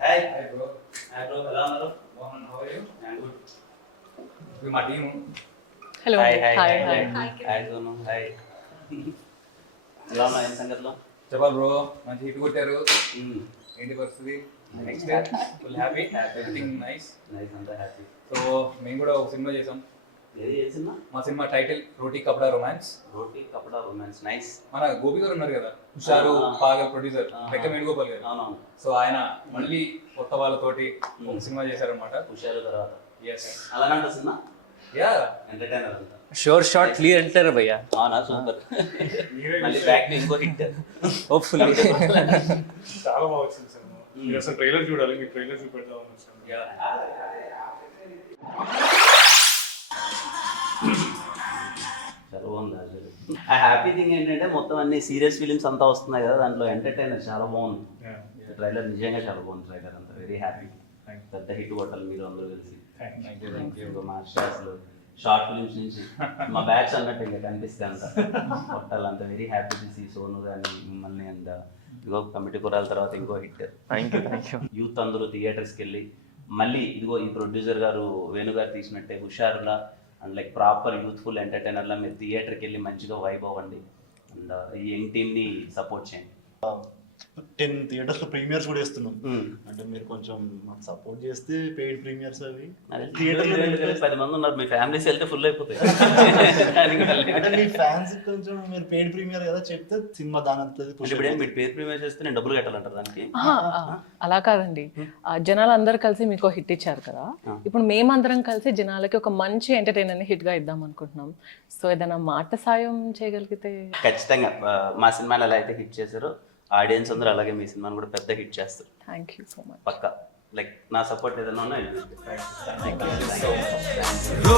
Hi hi bro ఎలా ఉన్నారు? How are you? I'm good. ఇది మా team. Hello hi hi hi hi hi hi Sonu hi. ఎలా ఉన్నా ఏం సంగతిలో? చెప్పాలి బ్రో, మంచి హిట్ కొట్టారు. ఏంటి పరిస్థితి? Next full happy, everything nice. Nice, అంతా హ్యాపీ. సో మేము కూడా ఒక సినిమా చేసాం. ఏది చేసినా? మా సినిమా టైటిల్ రోటీ కపడా రొమాన్స్. రోటీ కపడా రొమాన్స్. నైస్. మన గోపి గారు ఉన్నారు కదా, హుషారు పాగల్ ప్రొడ్యూసర్, లెక్క వేణుగోపాల్ గారు. అవునవును. సో ఆయన మళ్ళీ కొత్త వాళ్ళతోటి ఒక సినిమా చేశారనమాట. హుషారు తర్వాత ఎస్ అలానే ఉంటుంది సినిమా. యా, ఎంటర్టైనర్ అంతా. షోర్ షార్ట్ క్లియర్ అంటారు భయ్యా. అవునా, సూపర్. మళ్ళీ బ్యాక్ టు ఇంకో హిట్. హోప్ఫుల్లీ చాలా బాగా వచ్చింది సినిమా. మీరు అసలు ట్రైలర్ చూడాలి, మీకు ట్రైలర్ చూపెడదామని వచ్చాను. చాలా బాగుంది యాక్చువల్లీ. ఆ హ్యాపీ థింగ్ ఏంటంటే మొత్తం అన్ని సీరియస్ ఫిలిమ్స్ అంతా వస్తున్నాయి కదా, దాంట్లో ఎంటర్టైనర్ చాలా బాగుంది. ట్రైలర్ నిజంగా చాలా బాగుంది. ట్రైలర్ అంతా వెరీ హ్యాపీ. పెద్ద హిట్ కొట్టాలి మీరు అందరూ కలిసి. ఇంకా మా అసలు షార్ట్ ఫిలిమ్స్ నుంచి మా బ్యాచ్ అన్నట్టు ఇంకా కనిపిస్తే అంత కొట్టాలి. అంత very happy to see Sonu కానీ మిమ్మల్ని అంత ఇదిగో కమిటీ కురాల తర్వాత ఇంకో హిట్. Thank you. యూత్ అందరూ థియేటర్స్కి వెళ్ళి మళ్ళీ ఇదిగో ఈ ప్రొడ్యూసర్ గారు వేణు గారు తీసినట్టే హుషారులా అండ్ లైక్ ప్రాపర్ యూత్ఫుల్ ఎంటర్టైనర్లా మీరు థియేటర్కి వెళ్ళి మంచిగా వైబ్ అవ్వండి అండ్ ఈ యంగ్ టీమ్ని సపోర్ట్ చేయండి. 10 థియేటర్స్ లో ప్రీమియర్స్ కూడా వేస్తున్నాం. అంటే మీరు కొంచెం మాకు సపోర్ట్ చేస్తే పెయిడ్ ప్రీమియర్స్ అవి థియేటర్లో 10 మంది ఉన్నారు, మీ ఫ్యామిలీస్ వెళ్తే ఫుల్ అయిపోతాయి. అంటే మీ ఫ్యాన్స్ కొంచెం మీరు పెయిడ్ ప్రీమియర్ కదా చెప్తే సినిమా దాని ఇప్పుడు మీరు పేరు ప్రీమియర్ చేస్తే నేను డబ్బులు కట్టాలంటారు దానికి? అలా కాదండి, జనాలు అందరు కలిసి మీకు హిట్ ఇచ్చారు కదా, ఇప్పుడు మేమందరం కలిసి జనాలకి ఒక మంచి ఎంటర్టైనర్ హిట్ గా ఇద్దాం అనుకుంటున్నాం. సో ఏదైనా మాట సాయం చేయగలిగితే. ఖచ్చితంగా మా సినిమాని ఎలా అయితే హిట్ చేశారో ఆడియన్స్ అందరూ అలాగే మీ సినిమాని కూడా పెద్ద హిట్ చేస్తారు. Thank you so much. పక్కా. లైక్ నా సపోర్ట్ ఏదైనా ఉన్నా థ్యాంక్ యూ.